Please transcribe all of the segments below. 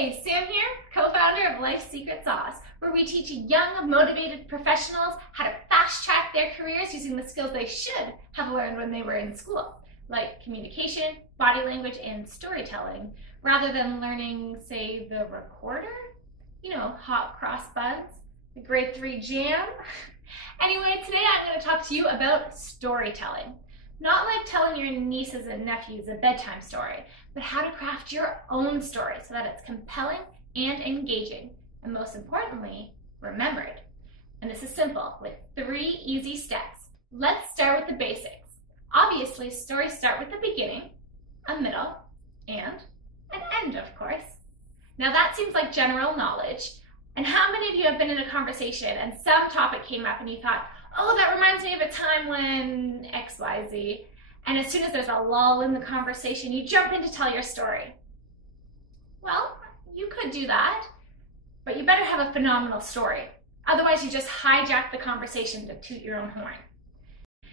Hey, Sam here, co-founder of Life's Secret Sauce, where we teach young, motivated professionals how to fast-track their careers using the skills they should have learned when they were in school, like communication, body language, and storytelling, rather than learning, say, the recorder? You know, hot cross buns, the grade 3 jam. Anyway, today I'm going to talk to you about storytelling. Not like telling your nieces and nephews a bedtime story, but how to craft your own story so that it's compelling and engaging, and most importantly, remembered. And this is simple, with 3 easy steps. Let's start with the basics. Obviously, stories start with the beginning, a middle, and an end, of course. Now that seems like general knowledge, and how many of you have been in a conversation and some topic came up and you thought, oh, that reminds me of a time when XYZ, and as soon as there's a lull in the conversation, you jump in to tell your story. Well, you could do that, but you better have a phenomenal story. Otherwise, you just hijack the conversation to toot your own horn.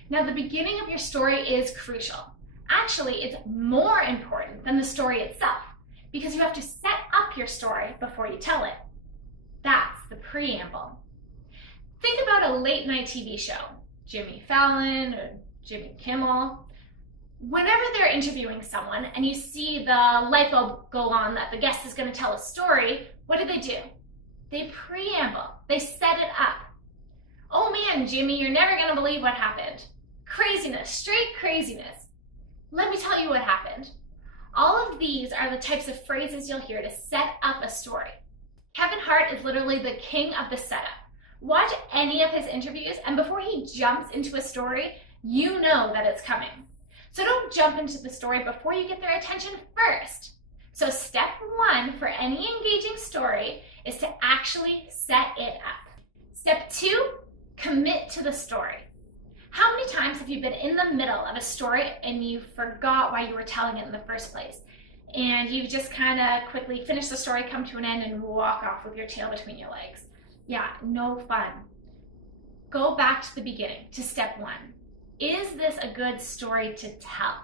Now, the beginning of your story is crucial. Actually, it's more important than the story itself, because you have to set up your story before you tell it. That's the preamble. Think about a late night TV show, Jimmy Fallon or Jimmy Kimmel. Whenever they're interviewing someone and you see the light bulb go on that the guest is going to tell a story, what do? They preamble. They set it up. Oh man, Jimmy, you're never going to believe what happened. Craziness, straight craziness. Let me tell you what happened. All of these are the types of phrases you'll hear to set up a story. Kevin Hart is literally the king of the setup. Watch any of his interviews, and before he jumps into a story, you know that it's coming. So don't jump into the story before you get their attention first. So step 1 for any engaging story is to actually set it up. Step 2, commit to the story. How many times have you been in the middle of a story and you forgot why you were telling it in the first place? And you just kind of quickly finish the story, come to an end, and walk off with your tail between your legs. Yeah, no fun. Go back to the beginning, to step 1. Is this a good story to tell?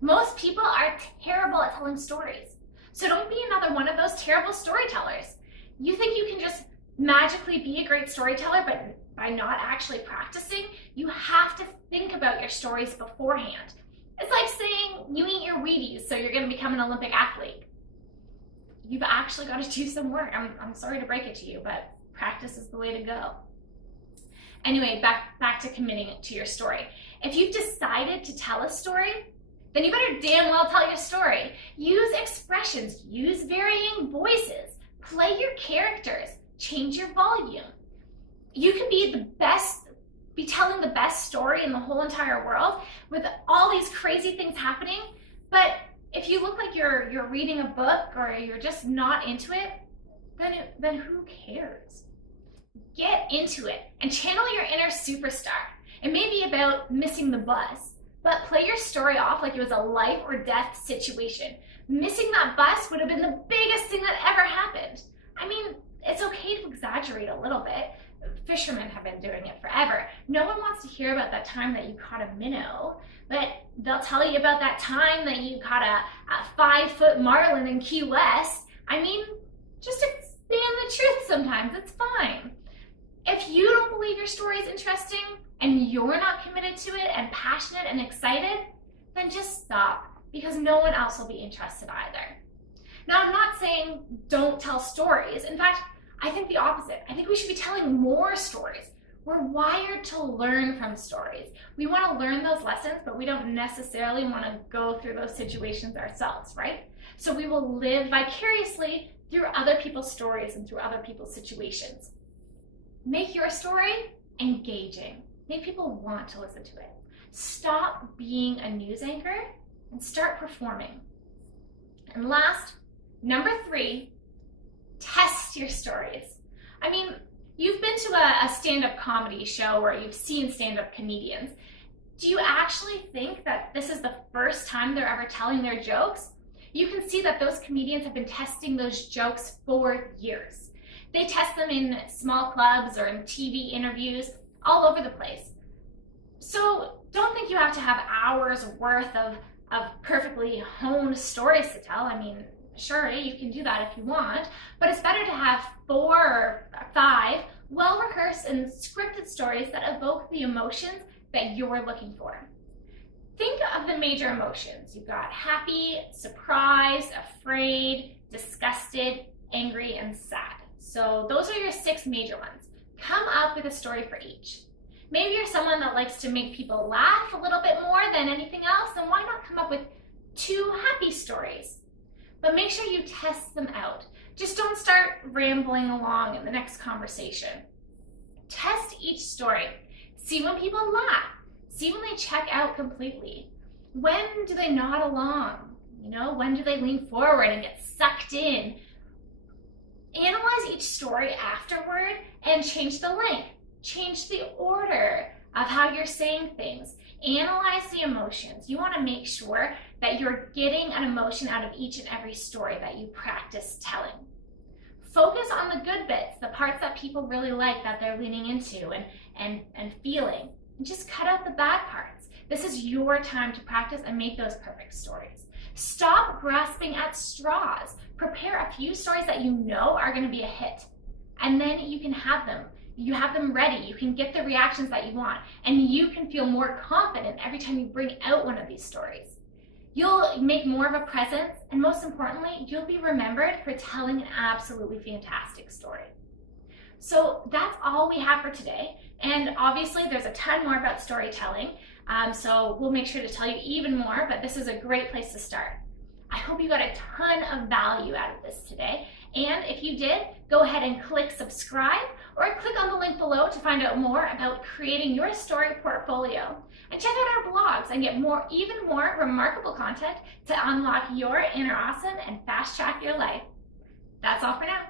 Most people are terrible at telling stories. So don't be another one of those terrible storytellers. You think you can just magically be a great storyteller, but by not actually practicing, you have to think about your stories beforehand. It's like saying you eat your Wheaties, so you're going to become an Olympic athlete. You've actually got to do some work. I'm sorry to break it to you, but practice is the way to go. Anyway, back to committing to your story. If you've decided to tell a story, then you better damn well tell your story. Use expressions, use varying voices, play your characters, change your volume. You can be telling the best story in the whole entire world with all these crazy things happening, but if you look like you're reading a book or you're just not into it, then who cares? Get into it and channel your inner superstar. It may be about missing the bus, but play your story off like it was a life or death situation. Missing that bus would have been the biggest thing that ever happened. I mean, it's okay to exaggerate a little bit. Fishermen have been doing it forever. No one wants to hear about that time that you caught a minnow, but they'll tell you about that time that you caught a 5-foot marlin in Key West. I mean, just expand the truth sometimes. It's fine. If you don't believe your story is interesting and you're not committed to it and passionate and excited, then just stop, because no one else will be interested either. Now, I'm not saying don't tell stories. In fact, I think the opposite. I think we should be telling more stories. We're wired to learn from stories. We want to learn those lessons, but we don't necessarily want to go through those situations ourselves, right? So we will live vicariously through other people's stories and through other people's situations. Make your story engaging. Make people want to listen to it. Stop being a news anchor and start performing. And last, number 3, test your stories. I mean, you've been to a stand-up comedy show where you've seen stand-up comedians. Do you actually think that this is the first time they're ever telling their jokes? You can see that those comedians have been testing those jokes for years. They test them in small clubs or in TV interviews all over the place. So don't think you have to have hours worth of perfectly honed stories to tell. I mean, Sure, you can do that if you want, but it's better to have 4 or 5 well-rehearsed and scripted stories that evoke the emotions that you're looking for. Think of the major emotions. You've got happy, surprised, afraid, disgusted, angry, and sad. So those are your 6 major ones. Come up with a story for each. Maybe you're someone that likes to make people laugh a little bit more than anything else, then why not come up with 2 happy stories? But make sure you test them out. Just don't start rambling along in the next conversation. Test each story. See when people laugh. See when they check out completely. When do they nod along? When do they lean forward and get sucked in? Analyze each story afterward and change the length. Change the order of how you're saying things. Analyze the emotions. You want to make sure that you're getting an emotion out of each and every story that you practice telling. Focus on the good bits, the parts that people really like, that they're leaning into and feeling. And just cut out the bad parts. This is your time to practice and make those perfect stories. Stop grasping at straws. Prepare a few stories that you know are going to be a hit. And then you can have them. You have them ready. You can get the reactions that you want. And you can feel more confident every time you bring out one of these stories. You'll make more of a presence, and most importantly, you'll be remembered for telling an absolutely fantastic story. So that's all we have for today. And obviously there's a ton more about storytelling. So we'll make sure to tell you even more, but this is a great place to start. I hope you got a ton of value out of this today. And if you did, go ahead and click subscribe or click on the link below to find out more about creating your story portfolio. And check out our blogs and get even more remarkable content to unlock your inner awesome and fast track your life. That's all for now.